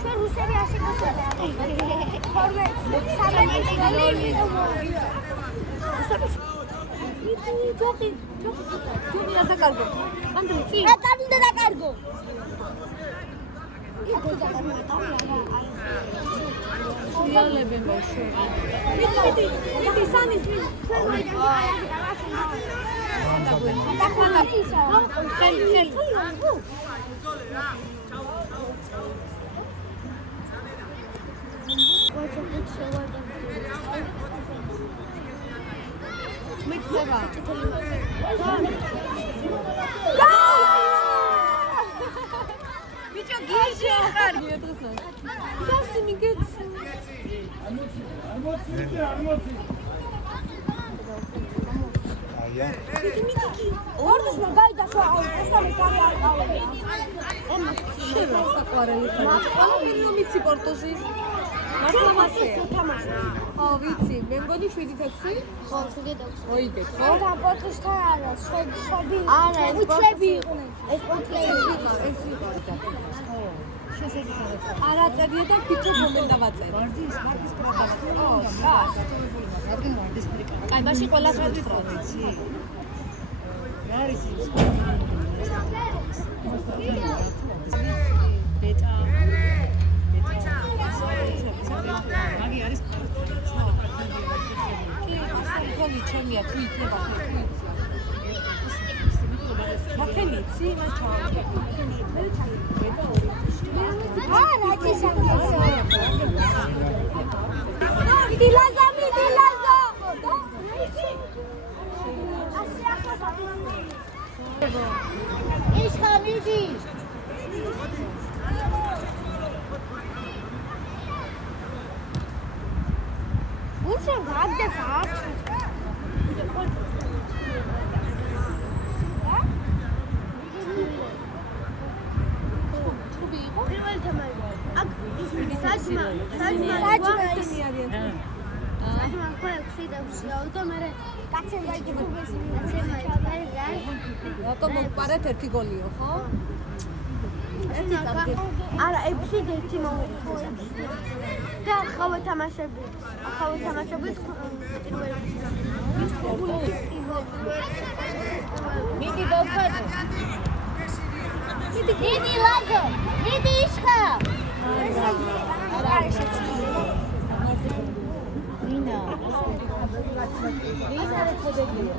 ჩვენ რუსები არ შეგასწავლა. თორმე სამეტი გოლი. ჯოხი არ დაკარგო. ანდრე წინ. ატანდა დაკარგო. შეალები ბავშვი. მიდი სანის ჩვენ Bicho ghishi ხარ გიეთქნა. გასი მიგეც. აია. მიდი. ორდოსმა გაიდასვა ესამე კარი არ ყავდა. შევა საყვარელი. ყველაფერი რომ იცი პორტოზის. მართლა მასეა. ხო, ვიცი. მე მგონი 7-6. ხო, 7-6. მოიგე, ხო? და პორტოსთან არა, შვები. არა, ეს უცლები იყვნენ. ეს პორტლები. ეს იყო და. ხო. შესაძლოა. არა წერია და ფიჭო მომენტ დავაწერ. ვარდის პროგრამა. ო, რა. რადგან ვარდის პროგრამა. აი, მაშინ ყველა შეძრო, ვიცი. რა არის ის? ბეტა. მაგი არის ხონი ჩემია თუ იქნება თუ იცი. მაქენიცი მაჩა. არა, ჩისანგეს. დილაზა. ასე ახლა ის ხამიდი. უშენ გადადეს არც. პირველი თამაში. აქ ის საჭმა. და მე კაცენ დაიგებულეს რატომ მოპარეთ ერთი გოლიო, ხო? არა, 6-1 მოუხო. და ახავე თამაშებით მიდი დავხატო. მიდი ლაზო, მიდი იშხა. არა შეჭი. ლინა. ლინა რეცედებია.